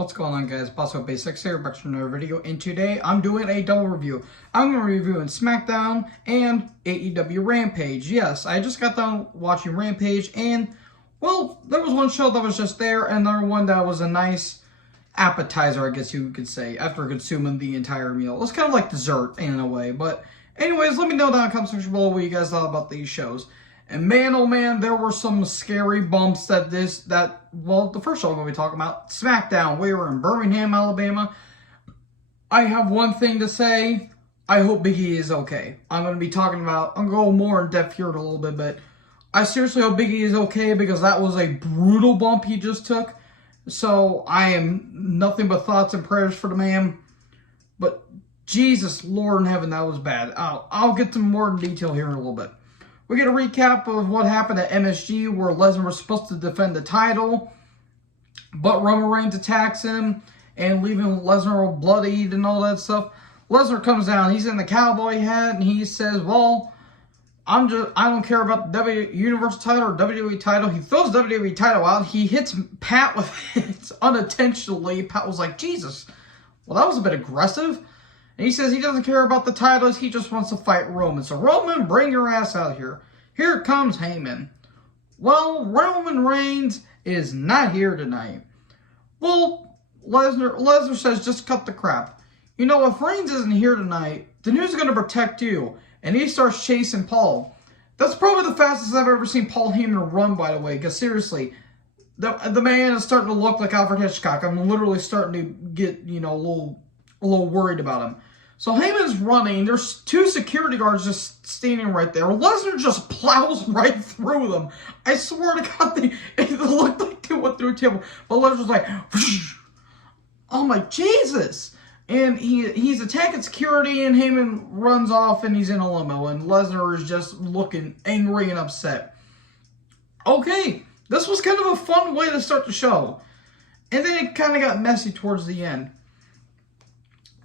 What's going on, guys? Bosso Basics here, back to another video, and today I'm doing a double review. I'm going to be reviewing Smackdown and AEW Rampage. Yes, I just got done watching Rampage, and, well, there was one show that was just there, and another one that was a nice appetizer, I guess you could say, after consuming the entire meal. It was kind of like dessert, in a way, but anyways, let me know down in the comment section below what you guys thought about these shows. And man, oh man, there were some scary bumps well, the first show I'm going to be talking about, Smackdown. We were in Birmingham, Alabama. I have one thing to say. I hope Big E is okay. I'm going to go more in depth here in a little bit, but I seriously hope Big E is okay because that was a brutal bump he just took. So I am nothing but thoughts and prayers for the man. But Jesus, Lord in heaven, that was bad. I'll get to more in detail here in a little bit. We get a recap of what happened at MSG where Lesnar was supposed to defend the title, but Roman Reigns attacks him and leaving Lesnar all bloodied and all that stuff. Lesnar comes down, he's in the cowboy hat, and he says, well, I don't care about the Universal title or WWE title. He throws the WWE title out, he hits Pat with it unintentionally. Pat was like, Jesus, well, that was a bit aggressive. And he says he doesn't care about the titles. He just wants to fight Roman. So, Roman, bring your ass out here. Here comes Heyman. Well, Roman Reigns is not here tonight. Well, Lesnar says, just cut the crap. You know, if Reigns isn't here tonight, then who's going to protect you? And he starts chasing Paul. That's probably the fastest I've ever seen Paul Heyman run, by the way. Because, seriously, the man is starting to look like Alfred Hitchcock. I'm literally starting to get, a little worried about him. So Heyman's running. There's two security guards just standing right there. Lesnar just plows right through them. I swear to God, it looked like they went through a table. But Lesnar's like, whoosh. Oh my Jesus. And he's attacking security, and Heyman runs off, and he's in a limo. And Lesnar is just looking angry and upset. Okay, this was kind of a fun way to start the show. And then it kind of got messy towards the end.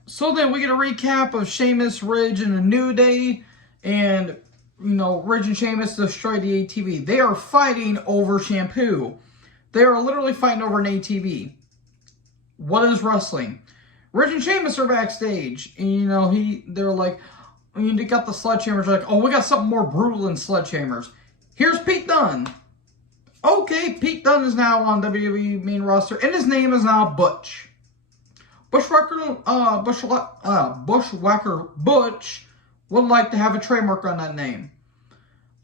So then we get a recap of Sheamus, Ridge, and a New Day. And, Ridge and Sheamus destroy the ATV. They are fighting over shampoo. They are literally fighting over an ATV. What is wrestling? Ridge and Sheamus are backstage. And, they're like, they got the sledgehammers. They're like, oh, we got something more brutal than sledgehammers. Here's Pete Dunn. Okay, Pete Dunn is now on WWE main roster. And his name is now Butch. Bushwhacker Butch would like to have a trademark on that name.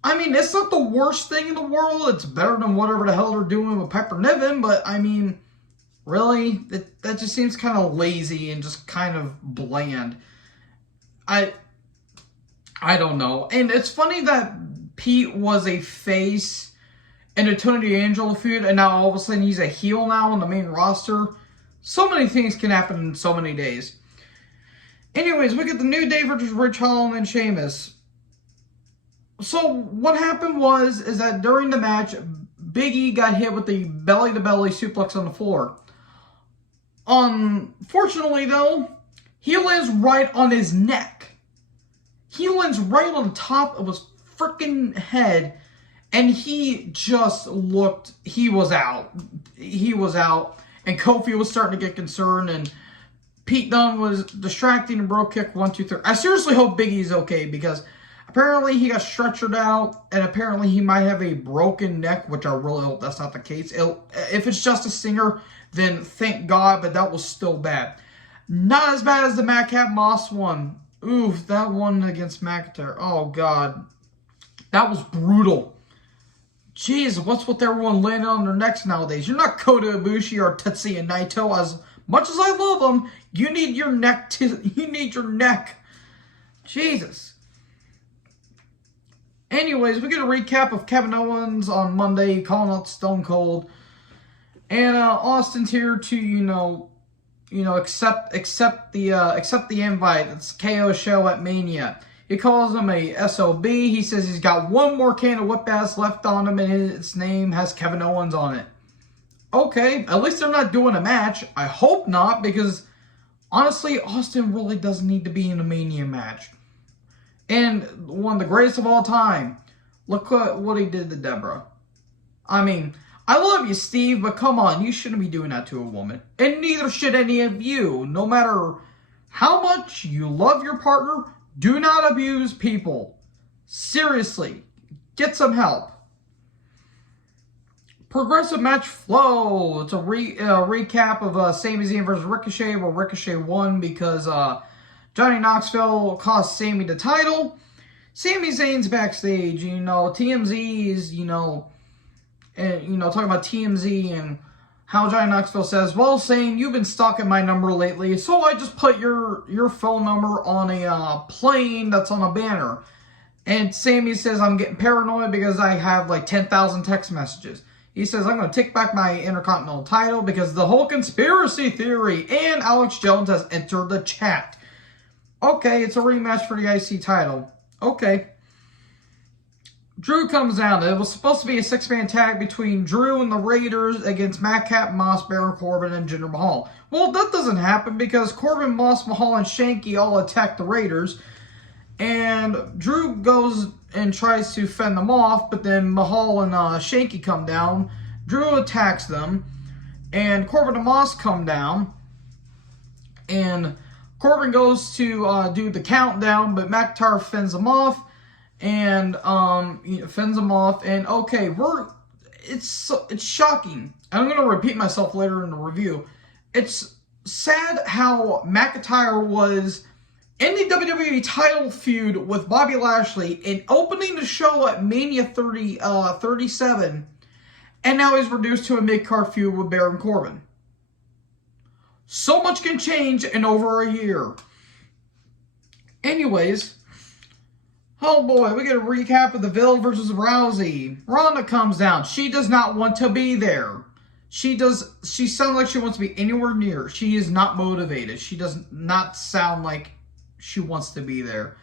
I mean, it's not the worst thing in the world. It's better than whatever the hell they're doing with Piper Niven. But, I mean, really? That just seems kind of lazy and just kind of bland. I don't know. And it's funny that Pete was a face in a Tony D'Angelo feud. And now all of a sudden he's a heel now on the main roster. So many things can happen in so many days. Anyways, we get the New Day versus Ridge Holland and Sheamus. So what happened is that during the match, Big E got hit with the belly-to-belly suplex on the floor. Unfortunately, though, he lands right on his neck. He lands right on top of his freaking head, and he just looked, he was out. He was out. And Kofi was starting to get concerned, and Pete Dunne was distracting and broke kick 1, 2, 3. I seriously hope Big E's okay because apparently he got stretchered out, and apparently he might have a broken neck, which I really hope that's not the case. If it's just a stinger, then thank God, but that was still bad. Not as bad as the Madcap Moss one. Oof, that one against McIntyre. Oh, God. That was brutal. Jeez, what's with everyone laying on their necks nowadays? You're not Kota Ibushi or Tetsuya Naito. As much as I love them, you need your neck. You need your neck. Jesus. Anyways, we get a recap of Kevin Owens on Monday calling out Stone Cold, and Austin's here to accept the invite. It's KO show at Mania. He calls him a SOB. He says he's got one more can of whip ass left on him, and its name has Kevin Owens on it. Okay, at least they're not doing a match. I hope not, because honestly, Austin really doesn't need to be in a Mania match. And one of the greatest of all time. Look what he did to Deborah. I mean, I love you, Steve, but come on, you shouldn't be doing that to a woman. And neither should any of you. No matter how much you love your partner, do not abuse people. Seriously, get some help. Progressive match flow. It's a recap of Sami Zayn versus Ricochet, where Ricochet won because Johnny Knoxville cost Sami the title. Sami Zayn's backstage, TMZ's, and talking about TMZ and how Johnny Knoxville says, well, Zayn, you've been stalking my number lately, so I just put your phone number on a plane that's on a banner. And Sami says, I'm getting paranoid because I have like 10,000 text messages. He says, I'm going to take back my Intercontinental title because the whole conspiracy theory, and Alex Jones has entered the chat. Okay, it's a rematch for the IC title. Okay. Drew comes down. It was supposed to be a 6-man tag between Drew and the Raiders against Madcap Moss, Baron Corbin, and Jinder Mahal. Well, that doesn't happen because Corbin, Moss, Mahal, and Shanky all attack the Raiders. And Drew goes and tries to fend them off, but then Mahal and Shanky come down. Drew attacks them, and Corbin and Moss come down. And Corbin goes to do the countdown, but McIntyre fends them off. And fends them off. And okay, it's shocking. I'm going to repeat myself later in the review. It's sad how McIntyre was in the WWE title feud with Bobby Lashley and opening the show at Mania 37, and now he's reduced to a mid-card feud with Baron Corbin. So much can change in over a year. Anyways, oh boy, we get a recap of the Ville versus Rousey. Ronda comes down. She does not want to be there. She sounds like she wants to be anywhere near. She is not motivated. She does not sound like she wants to be there.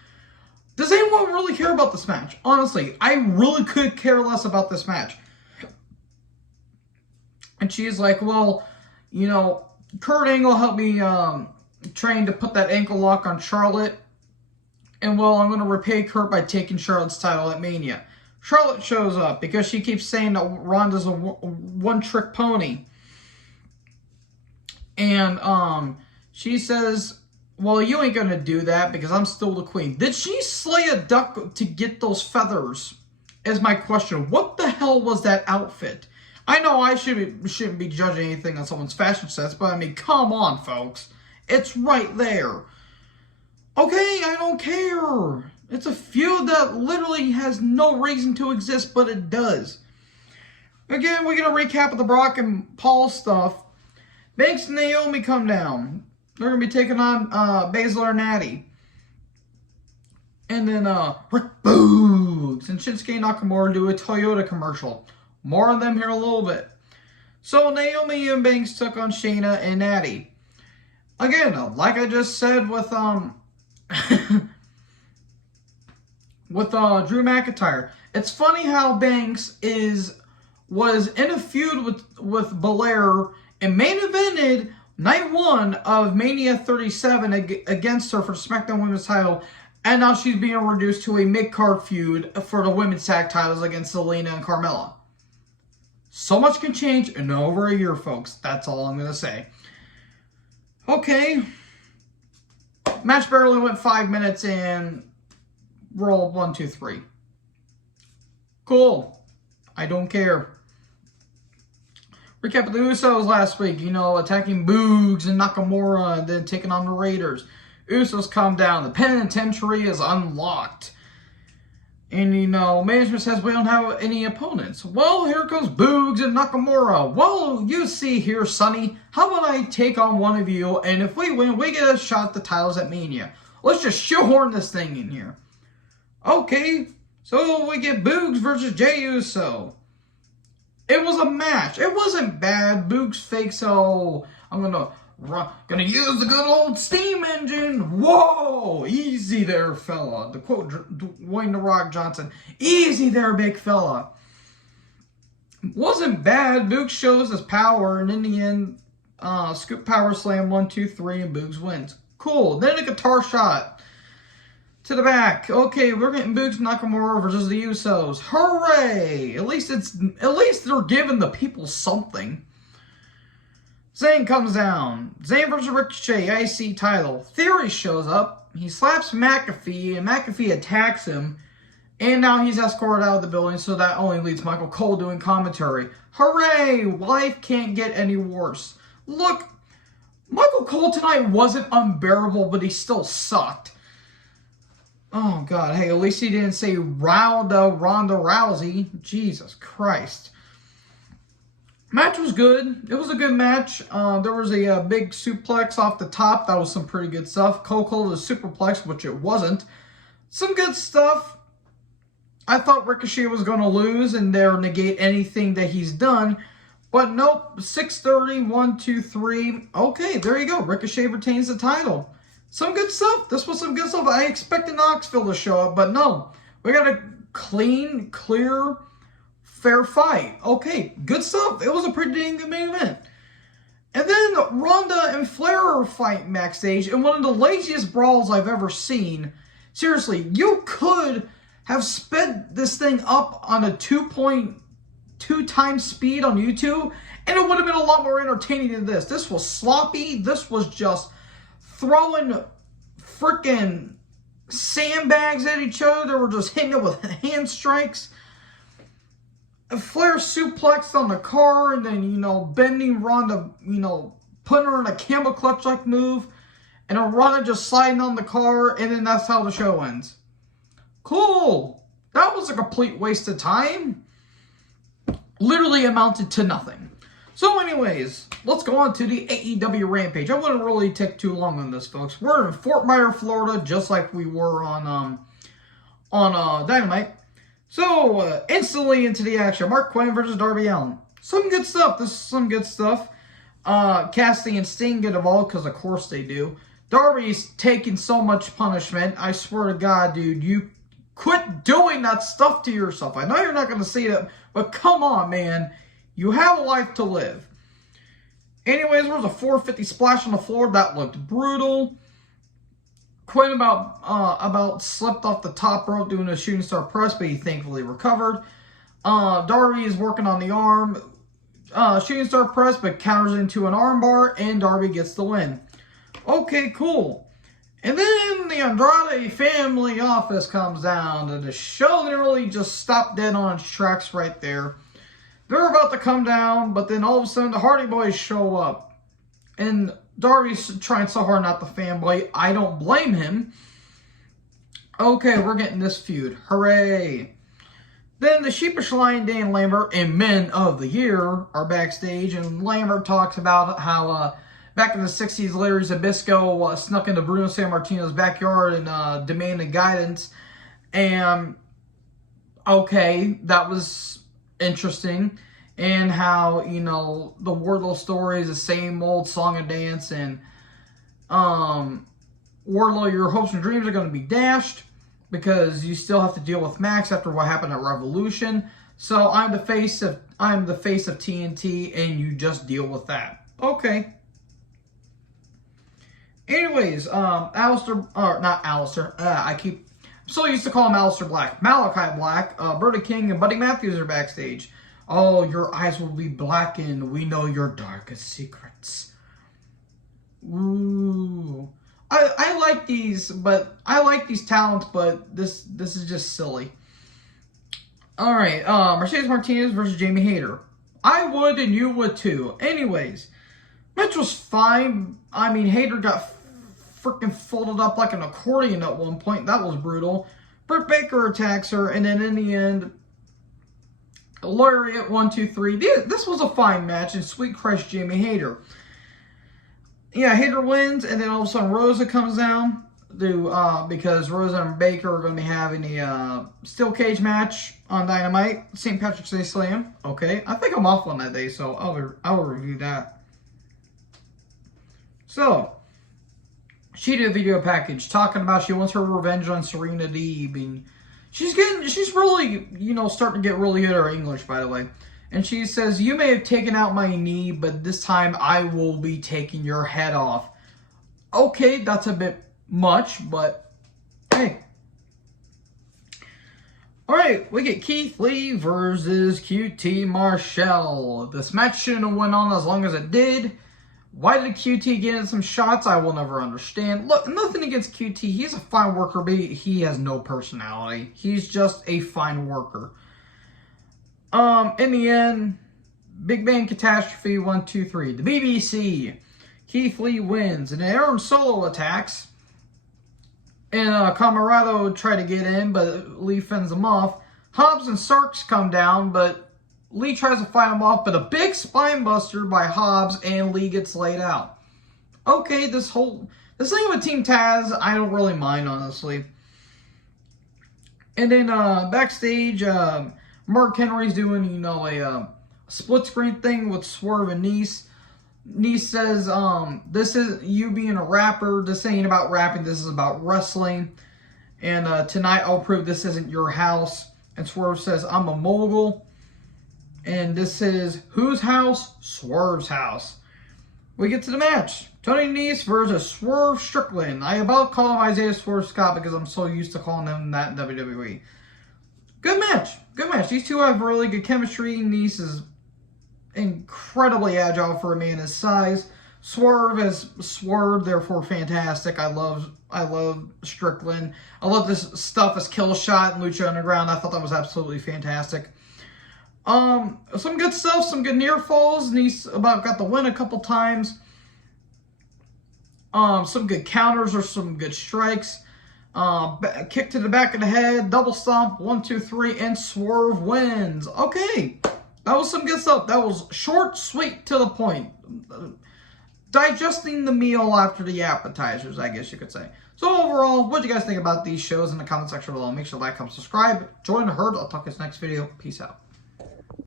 Does anyone really care about this match? Honestly, I really could care less about this match. And she's like, well, Kurt Angle helped me train to put that ankle lock on Charlotte. And well, I'm going to repay Kurt by taking Charlotte's title at Mania. Charlotte shows up because she keeps saying that Ronda's a one-trick pony. And she says, well, you ain't going to do that because I'm still the queen. Did she slay a duck to get those feathers? Is my question. What the hell was that outfit? I know I shouldn't be judging anything on someone's fashion sense, but I mean, come on, folks. It's right there. Okay, I don't care. It's a feud that literally has no reason to exist, but it does. Again, we get a recap of the Brock and Paul stuff. Banks and Naomi come down. They're going to be taking on Baszler and Natty. And then Rick Boogs and Shinsuke Nakamura do a Toyota commercial. More on them here in a little bit. So Naomi and Banks took on Shayna and Natty. Again, like I just said with with Drew McIntyre. It's funny how Banks was in a feud with Belair and main evented night 1 of Mania 37 against her for the SmackDown Women's title, and now she's being reduced to a mid-card feud for the women's tag titles against Zelina and Carmella. So much can change in over a year, folks. That's all I'm going to say. Okay. Match barely went 5 minutes and roll 1, 2, 3. Cool. I don't care. Recap of the Usos last week. Attacking Boogs and Nakamura and then taking on the Raiders. Usos calm down. The penitentiary is unlocked. And, management says we don't have any opponents. Well, here comes Boogs and Nakamura. Well, you see here, Sonny. How about I take on one of you, and if we win, we get a shot at the titles at Mania. Let's just shoehorn this thing in here. Okay, so we get Boogs versus Jey Uso. It was a match. It wasn't bad. Boogs fake, so I'm gonna use the good old steam engine. Whoa! Easy there, fella. To quote Dwayne "The Rock" Johnson. Easy there, big fella. Wasn't bad. Boogs shows his power, and in the end, scoop power slam 1, 2, 3, and Boogs wins. Cool. Then a guitar shot To the back. Okay, we're getting Boots Nakamura versus the Usos. Hooray! At least they're giving the people something. Zayn comes down. Zayn versus Ricochet, IC title. Theory shows up. He slaps McAfee, and McAfee attacks him. And now he's escorted out of the building, so that only leaves Michael Cole doing commentary. Hooray! Life can't get any worse. Look, Michael Cole tonight wasn't unbearable, but he still sucked. Oh, God. Hey, at least he didn't say Ronda Rousey. Jesus Christ. Match was good. It was a good match. There was a big suplex off the top. That was some pretty good stuff. Cole was a superplex, which it wasn't. Some good stuff. I thought Ricochet was going to lose and there negate anything that he's done. But nope. 6:30, 1, 2, 3. Okay, there you go. Ricochet retains the title. Some good stuff. This was some good stuff. I expected Knoxville to show up, but no. We got a clean, clear, fair fight. Okay, good stuff. It was a pretty dang good main event. And then Ronda and Flair are fighting backstage in one of the laziest brawls I've ever seen. Seriously, you could have sped this thing up on a 2.2 times speed on YouTube, and it would have been a lot more entertaining than this. This was sloppy. This was just throwing freaking sandbags at each other. They were just hitting it with hand strikes. Flair suplexed on the car and then, bending Ronda, putting her in a camel clutch-like move. And then Ronda just sliding on the car, and then that's how the show ends. Cool. That was a complete waste of time. Literally amounted to nothing. So anyways, let's go on to the AEW Rampage. I wouldn't really take too long on this, folks. We're in Fort Myers, Florida, just like we were on Dynamite. So, instantly into the action. Mark Quinn versus Darby Allin. Some good stuff. This is some good stuff. Casting and Sting get involved, because of course they do. Darby's taking so much punishment. I swear to God, dude, you quit doing that stuff to yourself. I know you're not going to see it, but come on, man. You have a life to live. Anyways, there was a 450 splash on the floor. That looked brutal. Quinn about slipped off the top rope doing a shooting star press, but he thankfully recovered. Darby is working on the arm. Shooting star press, but counters into an armbar, and Darby gets the win. Okay, cool. And then the Andrade family office comes down, and the show literally just stopped dead on its tracks right there. They're about to come down, but then all of a sudden the Hardy Boys show up. And Darby's trying so hard not to fanboy. I don't blame him. Okay, we're getting this feud. Hooray. Then the Sheepish Lion, Dan Lambert, and Men of the Year are backstage. And Lambert talks about how back in the 60s, Larry Zbyszko snuck into Bruno Sammartino's backyard and demanded guidance. And, okay, that was interesting. And how, the Wardlow story is the same old song and dance. And Wardlow, your hopes and dreams are going to be dashed because you still have to deal with Max after what happened at Revolution. So I'm the face of TNT, and you just deal with that. Okay. Anyways, I'm so used to call him Aleister Black. Malachi Black, Bertie King, and Buddy Matthews are backstage. Oh, your eyes will be blackened. We know your darkest secrets. Ooh. I like these talents, but this is just silly. Alright, Mercedes Martinez versus Jamie Hayter. I would, and you would too. Anyways, match was fine. I mean, Hayter got freaking folded up like an accordion at one point. That was brutal. Britt Baker attacks her, and then in the end, Lariat 1, 2, 3. This was a fine match, and sweet Christ, Jamie Hayter. Yeah, Hayter wins, and then all of a sudden Rosa comes down because Rosa and Baker are going to be having a steel cage match on Dynamite, St. Patrick's Day Slam. Okay, I think I'm off on that day, so I'll review that. So, she did a video package talking about she wants her revenge on Serena Deeb, and she's really, starting to get really good at her English, by the way. And she says, "You may have taken out my knee, but this time I will be taking your head off." Okay, that's a bit much, but hey, Alright, we get Keith Lee versus QT Marcel. This match shouldn't have went on as long as it did. Why did QT get in some shots? I will never understand. Look, nothing against QT. He's a fine worker, but he has no personality. He's just a fine worker. In the end, Big Bang Catastrophe 1, 2, 3. The BBC. Keith Lee wins. And Aaron Solo attacks. And Camarado tried to get in, but Lee fends him off. Hobbs and Sarks come down, but Lee tries to fight him off. But a big spine buster by Hobbs, and Lee gets laid out. Okay, this thing with Team Taz, I don't really mind, honestly. And then backstage, Mark Henry's doing, a split screen thing with Swerve and Nice. Nice says, this is you being a rapper. This ain't about rapping. This is about wrestling. And tonight I'll prove this isn't your house. And Swerve says, I'm a mogul. And this is whose house? Swerve's house. We get to the match. Tony Nese versus Swerve Strickland. I about call him Isaiah Swerve Scott because I'm so used to calling him that in WWE. Good match. Good match. These two have really good chemistry. Nese is incredibly agile for a man his size. Swerve is Swerve, therefore fantastic. I love Strickland. I love this stuff as Kill Shot and Lucha Underground. I thought that was absolutely fantastic. Some good stuff, some good near falls. Nice about got the win a couple times. Some good counters or some good strikes. Kick to the back of the head, double stomp, 1, 2, 3, and Swerve wins. Okay. That was some good stuff. That was short, sweet, to the point. Digesting the meal after the appetizers, I guess you could say. So overall, what do you guys think about these shows in the comment section below? Make sure to like, comment, subscribe, join the herd. I'll talk to you next video. Peace out.